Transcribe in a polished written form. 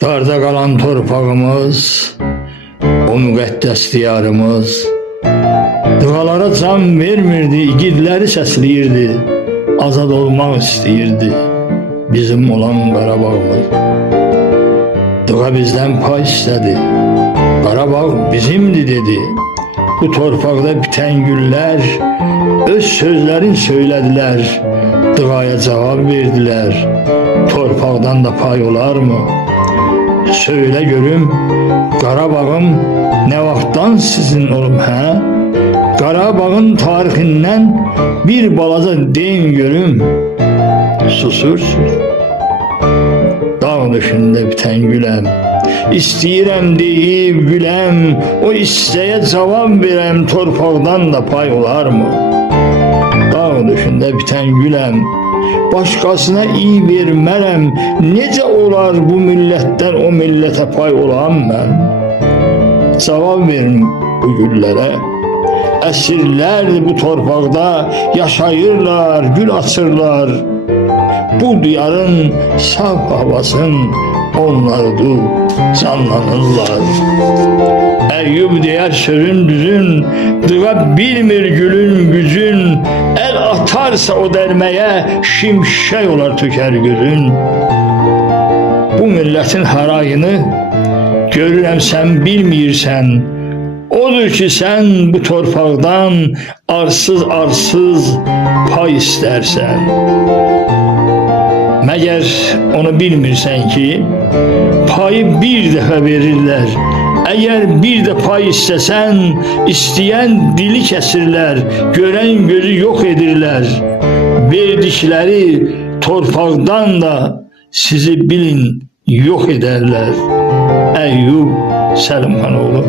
Darda qalan torpağımız, o müqəddəs diyarımız, dağlara can vermirdi, igidləri səsləyirdi, azad olmaq istəyirdi bizim olan Qarabağımız. Dağ bizdən pay istədi, Qarabağ bizimdi dedi. Bu torpaqda bitən güllər öz sözlərin söylədilər, Dağaya cavab verdilər, torpaqdan da pay olar mı? Söylə görüm, Qarabağım nə vaxtdan sizin olub, hə? Qarabağın tarixindən bir balaca deyin görüm. Susursunuz. Dağ döşündə bitən güləm, İstəyirəm deyib güləm, o istəyə cavab verəm, torpaqdan da pay olar mı? Dağ döşündə bitən güləm, başqasına iyi vermərəm, necə olar bu millətdən o millətə pay olan mən? Cavab verin bu güllərə, əsirlərdir bu torpaqda, yaşayırlar, gül açırlar. Bu diyarın saf havasın onlardır, canlanırlar. Əyyub deyər sözün düzün, dığa bilmir gülün gücün, el atarsa o dərməyə, şimşək olar tökər gözün. Bu milletin harayını görürəm sən bilmirsən, odur ki sən bu torpaqdan arsız pay istərsən. Məgər onu bilmirsən ki, payı bir dəfə verirlər. Əgər bir də pay istəsən, istəyən dili kəsirlər, görən gözü yox edirlər. Verdikləri torpaqdan da sizi bilin yox edərlər. Əyyub Səlimxanoğlu.